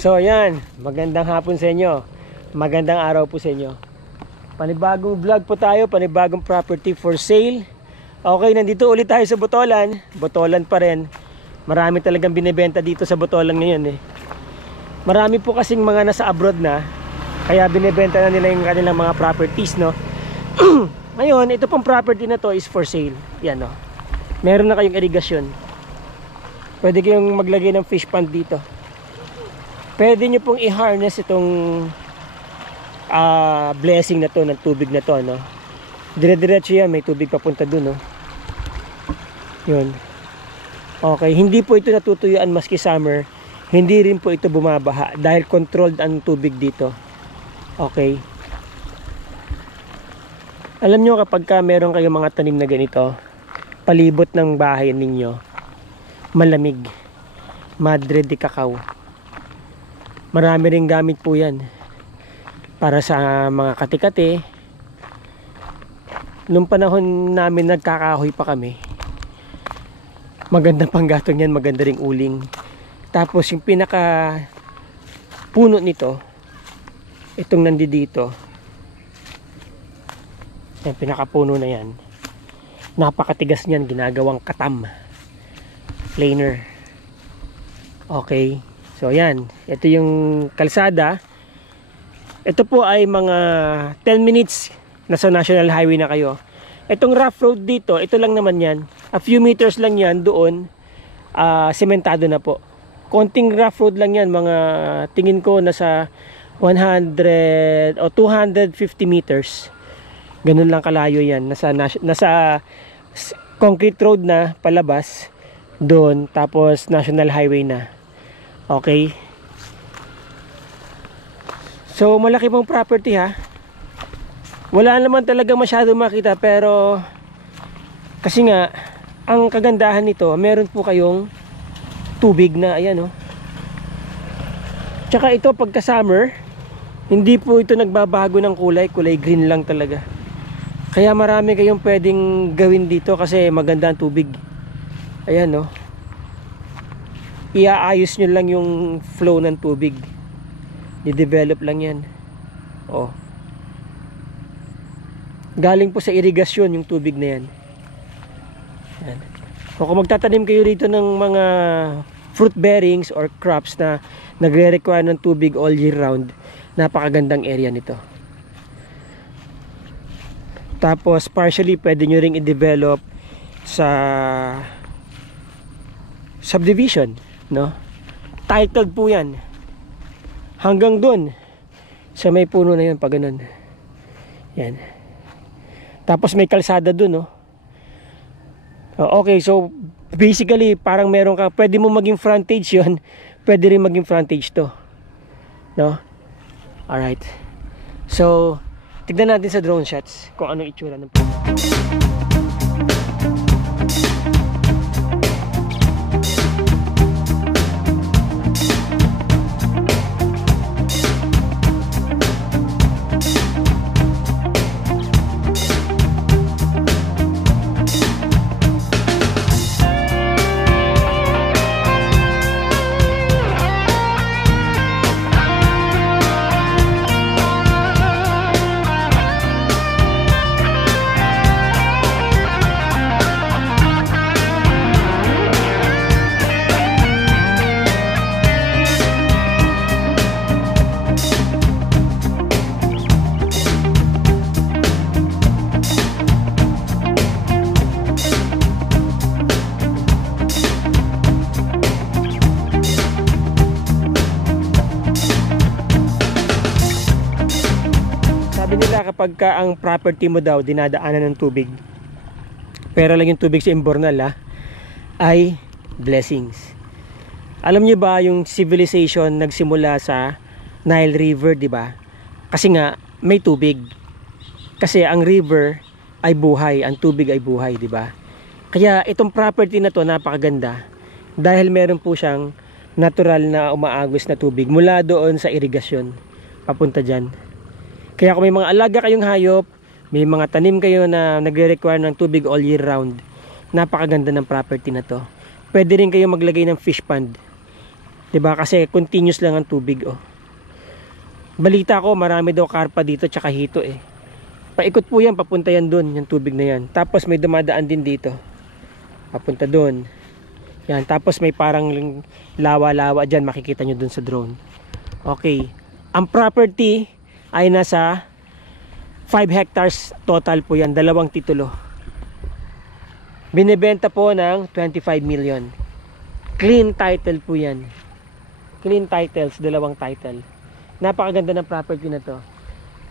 So ayan, magandang hapon sa inyo. Magandang araw po sa inyo. Panibagong vlog po tayo, panibagong property for sale. Okay, nandito ulit tayo sa Botolan. Botolan pa rin. Marami talagang binibenta dito sa Botolan ngayon eh. Marami po kasing mga nasa abroad na, kaya binibenta na nila yung kanilang mga properties, no? Ngayon, ito pong property na to is for sale. Yan, no? Meron na kayong irigasyon. Pwede kayong maglagay ng fish pond dito. Pwede nyo pong i-harness itong blessing na to, ng tubig na to, no? Dire-diretso yan, may tubig papunta dun, no? Yun. Okay, hindi po ito natutuyuan maski summer. Hindi rin po ito bumabaha dahil controlled ang tubig dito. Okay. Alam nyo, kapag meron kayong mga tanim na ganito, palibot ng bahay ninyo, malamig, Madre de Cacao. Marami ring gamit po yan para sa mga kati-kati. Nung panahon namin nagkakahoy pa kami, magandang panggatong yan, maganda ring uling. Tapos yung pinaka puno nito, itong nandito, yung pinaka puno na yan, napakatigas niyan, ginagawang katam, planer. Okay, so yan, ito yung kalsada. Ito po ay mga 10 minutes nasa National Highway na kayo. Itong rough road dito, ito lang naman yan, a few meters lang yan doon, sementado na po. Konting rough road lang yan, mga tingin ko nasa 100 o 250 meters. Ganun lang kalayo yan. Nasa concrete road na palabas doon, tapos National Highway na. Okay. So malaki pong property ha. Wala naman talaga masyado makita, pero kasi nga ang kagandahan nito, meron po kayong tubig na, ayan oh. Tsaka ito pagka summer, hindi po ito nagbabago ng kulay, kulay green lang talaga. Kaya marami kayong pwedeng gawin dito kasi maganda ang tubig. Ayan oh. Iaayos nyo lang yung flow ng tubig. I-develop lang yan. Oh. Galing po sa irigasyon yung tubig na yan. Ayan. O kung magtatanim kayo rito ng mga fruit bearings or crops na nagre-require ng tubig all year round, napakagandang area nito. Tapos partially pwede nyo ring i-develop sa subdivision, no? Titled po yan hanggang dun sa may puno na yun, pag ganun. Yan. Tapos may kalsada dun, no? Okay, so basically parang meron ka, pwede mo maging frontage yun, pwede rin maging frontage to, no? Alright, so tignan natin sa drone shots kung anong itsura ng kapag ang property mo daw dinadaanan ng tubig, pero lang yung tubig sa Imbornal ay blessings. Alam niyo ba yung civilization nagsimula sa Nile River, di ba? Kasi nga may tubig. Kasi ang river ay buhay, ang tubig ay buhay, di ba? Kaya itong property na to napakaganda dahil meron po siyang natural na umaagos na tubig mula doon sa irigasyon papunta dyan. Kaya kung may mga alaga kayong hayop, may mga tanim kayo na nagre-require ng tubig all year round, napakaganda ng property na to. Pwede rin kayo maglagay ng fish pond. 'Diba? Kasi continuous lang ang tubig, oh. Balita ko marami daw karpa dito tsaka hito eh. Paikot po yan, papunta yan doon, yung tubig na yan. Tapos may dumadaan din dito. Papunta doon. Yan, tapos may parang lawa-lawa dyan, makikita nyo doon sa drone. Okay. Ang property ay nasa 5 hectares total po yan, 2 titulo. Binibenta po ng 25 million. Clean title po yan. Clean titles, 2 title. Napakaganda ng property na to.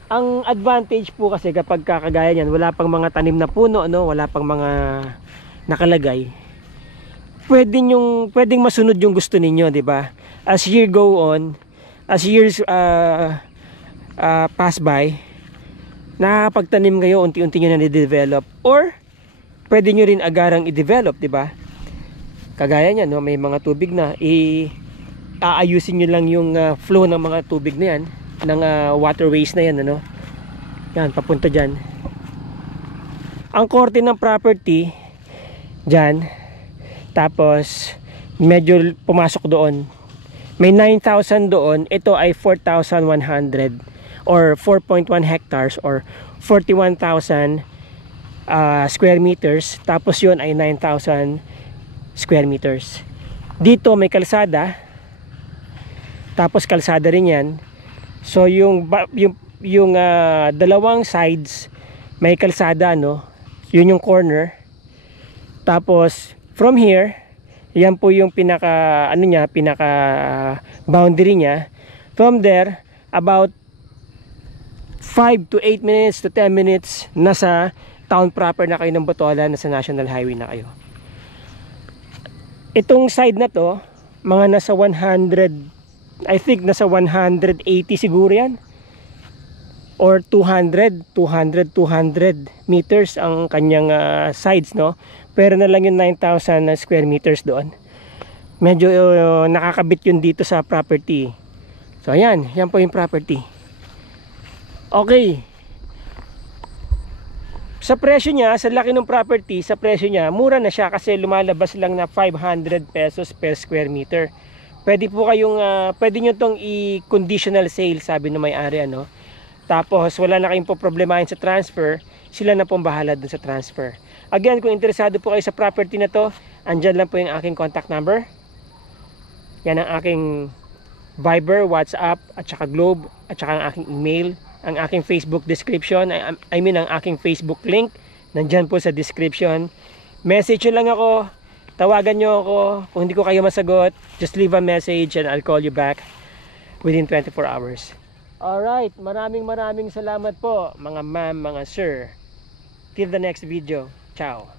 Ang advantage po kasi kapag kakagaya niyan, wala pang mga tanim na puno, no? Wala pang mga nakalagay. Pwedeng masunod yung gusto ninyo, 'di ba? As year go on, as years pass by, nakakapagtanim kayo, unti-unti nyo na i-develop, or pwede nyo rin agarang i-develop, 'di ba? Kagaya niyan, no? May mga tubig na, aayusin nyo lang yung flow ng mga tubig na yan, ng waterways na yan, ano? Yan, papunta dyan. Ang korte ng property dyan, tapos medyo pumasok doon, may 9,000 doon. Ito ay 4,100 or 4.1 hectares or 41,000 square meters. Tapos yun ay 9,000 square meters. Dito may kalsada, tapos kalsada rin yan. So yung dalawang sides may kalsada, no? Yun yung corner. Tapos from here, yan po yung pinaka boundary niya. From there, about 5 to 8 minutes to 10 minutes nasa town proper na kayo ng Botolan, nasa National Highway na kayo. Itong side na to, mga nasa 100, I think nasa 180 siguro yan, or 200 meters ang kanyang sides, no? Pero na lang yung 9,000 square meters doon. Medyo nakakabit yun dito sa property. So ayan, yan po yung property. Okay, sa presyo niya, sa laki ng property, sa presyo niya, mura na siya kasi lumalabas lang na 500 pesos per square meter. Pwede po kayong pwede nyo tong i-conditional sale, sabi ng may-ari, ano. Tapos wala na kayong problemahin sa transfer, sila na pong bahala dun sa transfer. Again, kung interesado po kayo sa property na to, andyan lang po yung aking contact number. Yan ang aking Viber, WhatsApp, at saka Globe, at saka ang aking email. Ang aking Facebook description, ang aking Facebook link, nandyan po sa description. Message nyo lang ako, tawagan nyo ako. Kung hindi ko kayo masagot, just leave a message and I'll call you back within 24 hours. Alright, maraming salamat po mga ma'am, mga sir. Till the next video. Ciao.